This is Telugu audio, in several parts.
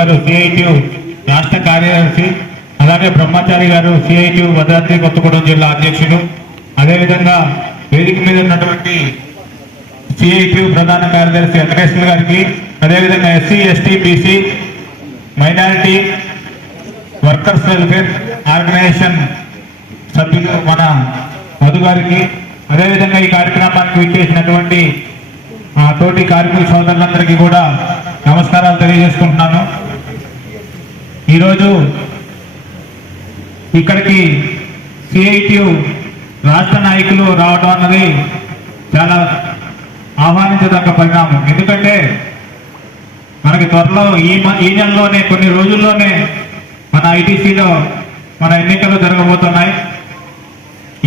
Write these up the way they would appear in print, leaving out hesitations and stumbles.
గారు సిఐటియు రాష్ట్ర కార్యదర్శి, అలాగే బ్రహ్మచారి గారు సిఐటియు భద్రాద్రి కొత్తగూడెం జిల్లా అధ్యక్షులు, అదేవిధంగా వేదిక మీద ఉన్నటువంటి సిఐటియు ప్రధాన కార్యదర్శి వెంకటేశ్వర గారికి, అదేవిధంగా SC ST BC minority workers welfare organization సభ్యులు మన మధు గారికి, అదేవిధంగా ఈ కార్యక్రమానికి విచ్చేసినటువంటి తోటి కార్మిక సోదరులందరికీ కూడా నమస్కారాలు తెలియజేసుకుంటున్నాను. ఈరోజు ఇక్కడికి సిఐటియు రాష్ట్ర నాయకులు రావడం అన్నది చాలా ఆహ్వానించదగ్గ పరిణామం. ఎందుకంటే మనకి త్వరలో ఈ నెలలోనే కొన్ని రోజుల్లోనే మన ఐటీసీలో మన ఎన్నికలు జరగబోతున్నాయి.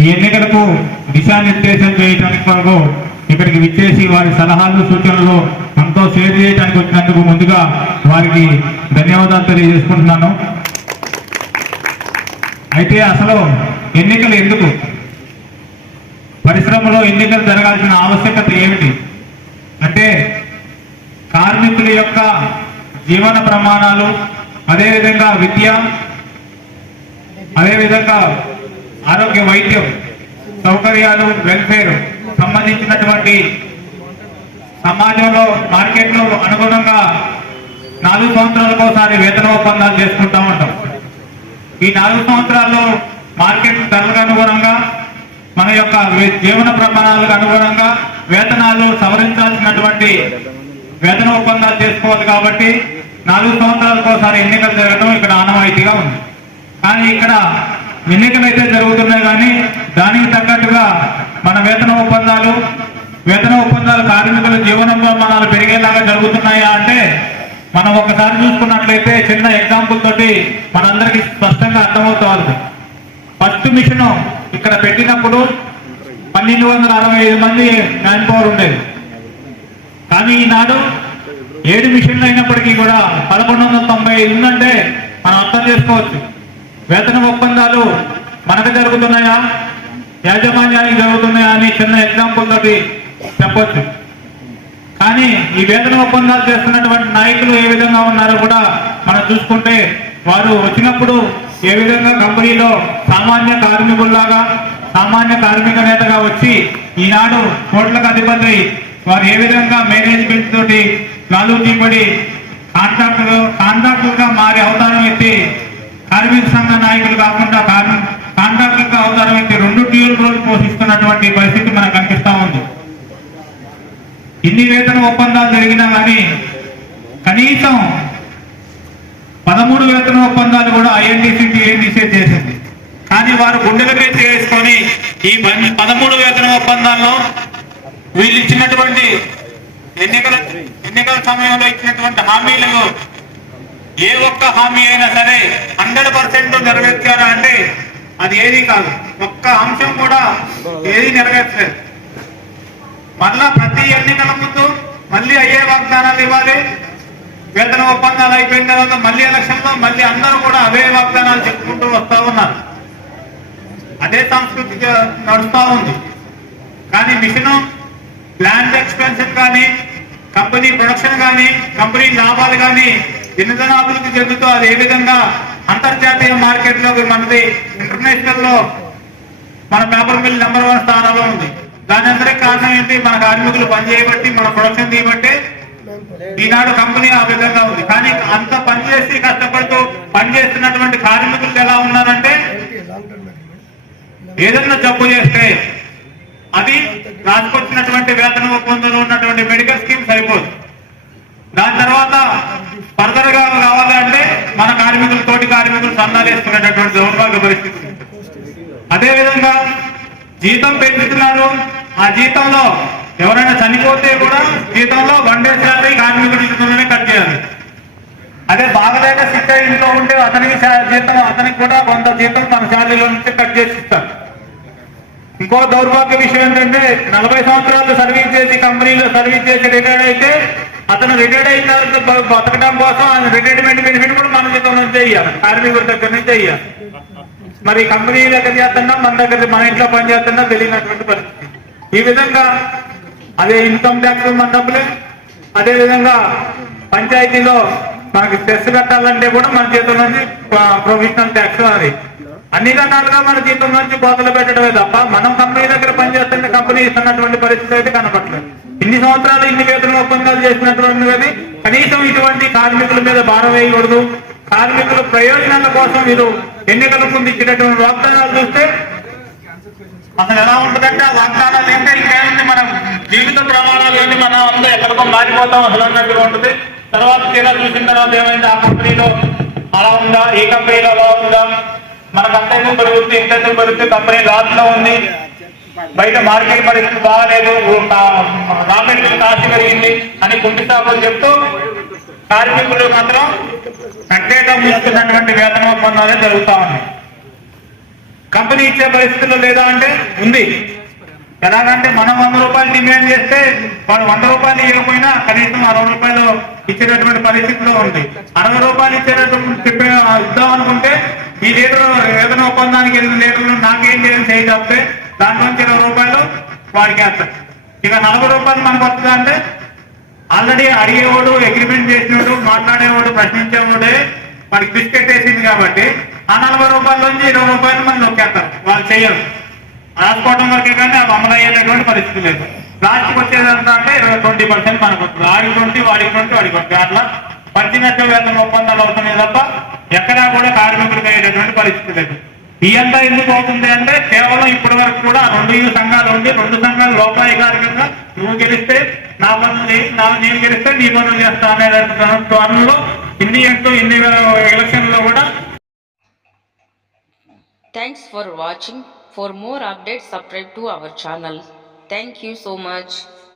ఈ ఎన్నికలకు దిశానిర్దేశం చేయడానికి కొరకు ఇక్కడికి విచ్చేసి వారి సలహాలు సూచనలు మనతో షేర్ చేయడానికి వచ్చినందుకు ముందుగా వారికి ధన్యవాదాలు తెలియజేసుకుంటున్నాను. అయితే అసలు ఎన్నికలు ఎందుకు, పరిశ్రమలో ఎన్నికలు జరగాల్సిన ఆవశ్యకత ఏమిటి అంటే కార్మికుల యొక్క జీవన ప్రమాణాలు, అదేవిధంగా విద్య, అదేవిధంగా ఆరోగ్య వైద్యం సౌకర్యాలు, వెల్ఫేర్ సంబంధించినటువంటి సమాజంలో మార్కెట్లో అనుగుణంగా 4 సంవత్సరాలకు ఒకసారి వేతన ఒప్పందాలు చేసుకుంటూ ఉంటాం. ఈ 4 సంవత్సరాల్లో మార్కెట్ ధరలకు అనుగుణంగా మన యొక్క జీవన ప్రమాణాలకు అనుగుణంగా వేతనాలు సవరించాల్సినటువంటి వేతన ఒప్పందాలు చేసుకోవాలి. కాబట్టి 4 సంవత్సరాలకు ఒకసారి ఎన్నికలు జరగడం ఇక్కడ ఆనవాయితీగా ఉంది. కానీ ఇక్కడ ఎన్నికలు అయితే జరుగుతున్నాయి, కానీ దానికి తగ్గట్టుగా మన వేతన ఒప్పందాలు కార్మికుల జీవన ప్రమాణాలు పెరిగేలాగా జరుగుతున్నాయా అంటే మనం ఒకసారి చూసుకున్నట్లయితే చిన్న ఎగ్జాంపుల్ తోటి మనందరికీ స్పష్టంగా అర్థమవుతుంది. ఫస్ట్ మిషన్ ఇక్కడ పెట్టినప్పుడు 1265 మంది మ్యాన్ పవర్ ఉండేది. కానీ ఈనాడు 7 మిషన్లు అయినప్పటికీ కూడా 1195 ఉందంటే మనం అర్థం చేసుకోవచ్చు. వేతన ఒప్పందాలు మనకు జరుగుతున్నాయా, యాజమాన్యానికి జరుగుతున్నాయా అని చిన్న ఎగ్జాంపుల్ తోటి చెప్పొచ్చు. కానీ ఈ వేతన ఒప్పందాలు చేస్తున్నటువంటి నాయకులు ఏ విధంగా ఉన్నారో కూడా మనం చూసుకుంటే, వారు వచ్చినప్పుడు ఏ విధంగా కంపెనీలో సామాన్య కార్మికుల్లాగా, సామాన్య కార్మిక నేతగా వచ్చి ఈనాడు కోట్లకు అధిపతి వారు ఏ విధంగా మేనేజ్మెంట్ తోటి లాలూచీపడి కాంట్రాక్టర్గా మారి అవతారం ఎత్తి కార్మిక సంఘ నాయకులు కాకుండా కాంట్రాక్టర్గా అవతారం ఎత్తి 2 డ్యూయల్ రోల్ పోషిస్తున్నటువంటి పరిస్థితి మనకు కనిపిస్తా ఉంది. ఇన్ని వేతన ఒప్పందాలు జరిగినా కానీ కనీసం 13 వేతన ఒప్పందాలు కూడా ఐఎన్టీసీ టీఎన్టీసీ చేసింది. కానీ వారు గుండెలపై చేసుకొని ఈ 13 వేతన ఒప్పందాల్లో వీళ్ళు ఇచ్చినటువంటి ఎన్నికల సమయంలో ఇచ్చినటువంటి హామీలను ఏ ఒక్క హామీ అయినా సరే 100% నెరవేర్చారా అంటే అది ఏది కాదు. ఒక్క అంశం కూడా ఏది నెరవేర్చలేదు. మళ్ళా ప్రతి ఎన్నికల ముందు మళ్ళీ అయ్యే వాగ్దానాలు ఇవ్వాలి. వేతన ఒప్పందాలు అయిపోయిన తర్వాత మళ్ళీ ఎలక్షన్ లో మళ్ళీ అందరూ కూడా అవే వాగ్దానాలు చెప్పుకుంటూ వస్తూ ఉన్నారు. అదే సంస్కృతి నడుస్తూ ఉంది. కానీ మిషన్ ప్లాంట్ ఎక్స్పెన్షన్ కానీ, కంపెనీ ప్రొడక్షన్ కానీ, కంపెనీ లాభాలు కానీ దినదినాభివృద్ధి చెందుతూ అది ఏ విధంగా అంతర్జాతీయ మార్కెట్ లో మనది ఇంటర్నేషనల్ లో మన పేపర్ మిల్ నెంబర్ 1 స్థానంలో ఉంది. దాని అందరికి కారణం ఏంటి? మన కార్మికులు పనిచేయబట్టి, మన ప్రొడక్షన్ తీయబట్టి ఈనాడు కంపెనీ ఆ విధంగా ఉంది. కానీ అంత పనిచేసి కష్టపడుతూ పనిచేస్తున్నటువంటి కార్మికులు ఎలా ఉన్నారంటే, ఏదైనా జబ్బు చేస్తే అది రాసుకొచ్చినటువంటి వేతన ఒప్పందంలో ఉన్నటువంటి మెడికల్ స్కీమ్ సరిపోదు. దాని తర్వాత ఫర్దర్ గా కావాలంటే మన కార్మికులు, తోటి కార్మికులు సన్నాలు వేసుకునేటటువంటి దౌర్భాగ్య పరిస్థితి. అదేవిధంగా జీతం పెంచుతున్నారు. ఆ జీతంలో ఎవరైనా చనిపోతే కూడా జీతంలో 1 డే శాలరీ కార్మికుడి జీతంలోనే కట్ చేయాలి. అదే బాగలేక సిక్ ఇంట్లో ఉంటే అతనికి జీతం, అతనికి కూడా కొంత జీతం తన శాలరీలో నుంచి కట్ చేసి ఇస్తారు. ఇంకో దౌర్భాగ్య విషయం ఏంటంటే 40 సంవత్సరాలు సర్వీస్ చేసి కంపెనీలో సర్వీస్ చేసి రిటైర్డ్ అయితే అతను రిటైర్డ్ అయిన తర్వాత బతకడం కోసం ఆయన రిటైర్మెంట్ బెనిఫిట్ కూడా మన జీతం నుంచి ఇయ్యాలి, కార్మికుడి దగ్గర నుంచి ఇయ్యాలి. మరి కంపెనీ దగ్గర చేస్తున్నా, మన దగ్గర మన ఇంట్లో పని చేస్తున్నా తెలియనటువంటి పరిస్థితి. ఈ విధంగా అదే ఇన్కమ్ ట్యాక్స్ మన డబ్బులే, అదేవిధంగా పంచాయతీలో మనకి సెస్ కట్టాలంటే కూడా మన జీతం నుంచి ప్రొవిజనల్ ట్యాక్స్ అది అన్ని రకాలుగా మన జీతం నుంచి కోతలు పెట్టడమే తప్ప మనం కంపెనీ దగ్గర పనిచేస్తున్న కంపెనీ ఇస్తున్నటువంటి పరిస్థితి అయితే కనపడలేదు. ఇన్ని సంవత్సరాలు ఇన్ని వేతన ఒప్పందాలు చేసినటువంటి కనీసం ఇటువంటి కార్మికుల మీద భారం వేయకూడదు. కార్మికుల ప్రయోజనాల కోసం మీరు ఎన్నికల ముందు ఇచ్చినటువంటి వాగ్దానాలు చూస్తే అసలు ఎలా ఉంటుందంటే ఆ వాగ్దానాలు ఏంటంటే ఇంకేముంది మన జీవిత ప్రమాణాలు ఏంటి మన అంతా ఎక్కడికో మారిపోతాం అసలు అన్నట్టుగా ఉంటుంది. తర్వాత తీరా చూసిన తర్వాత ఏమైంది ఆ కంపెనీలో అలా ఉందా, ఈ కంపెనీలో అలా ఉందా, మనకు అంత ఎందుకు పెరుగుతుంది ఇంత ఎందుకు పెరుగుతుంది, కంపెనీ లాస్ లో ఉంది, బయట మార్కెట్ పరిస్థితి బాగాలేదు, రా మెటీరియల్ కాస్ట్ పెరిగింది అని కుంటిస్తాపని చెప్తూ కార్మికులు మాత్రం కట్టేయడం ఇస్తున్నటువంటి వేతన ఒప్పందాలే జరుగుతా ఉన్నాయి. కంపెనీ ఇచ్చే పరిస్థితుల్లో లేదా అంటే ఉంది. ఎలాగంటే మనం 100 రూపాయలు డిమాండ్ చేస్తే వాళ్ళు 100 రూపాయలు ఇవ్వకపోయినా కనీసం 60 రూపాయలు ఇచ్చేటటువంటి పరిస్థితిలో ఉంది. 60 రూపాయలు ఇచ్చేటటువంటి ఇద్దాం అనుకుంటే ఈ లీటర్ వేతన ఒప్పందానికి 8 లీటర్లు నాకేం చేయాలి చెప్తే దాంట్లో 20 రూపాయలు వాడికి వేస్తారు. ఇక 40 రూపాయలు మనకు వస్తుందా అంటే ఆల్రెడీ అడిగేవాడు, అగ్రిమెంట్ చేసినవాడు, మాట్లాడేవాడు, ప్రశ్నించేవాడే వాడికి బిస్కెట్ వేసింది కాబట్టి ఆ 40 రూపాయల నుంచి 20 రూపాయలు మనం నొక్కేస్తారు. వాళ్ళు చెయ్యరు. రాసుకోవడం వరకే కానీ అది అమలు అయ్యేటటువంటి పరిస్థితి లేదు. లాస్ట్కి వచ్చేదంతా అంటే 20% మనకు వస్తుంది. ఆడికి 20, వాడికి 20, వాడికి 20 అట్లా పంచినట్టు వేతన ఒప్పందాలు అవుతున్నాయి తప్ప ఎక్కడా కూడా కార్మికులకు అయ్యేటటువంటి పరిస్థితి లేదు. ఇదంతా ఎందుకు అవుతుంది అంటే కేవలం ఇప్పటి వరకు కూడా 2 సంఘాలు ఉండి 2 సంఘాలు లోపాయికారికంగా నువ్వు గెలిస్తే నా పనులు నేను గెలిస్తే నీ పనులు చేస్తా అనేటటువంటి పనులు ఇన్ని ఎలక్షన్లో కూడా. Thanks for watching. For more updates, subscribe to our channel. Thank you so much.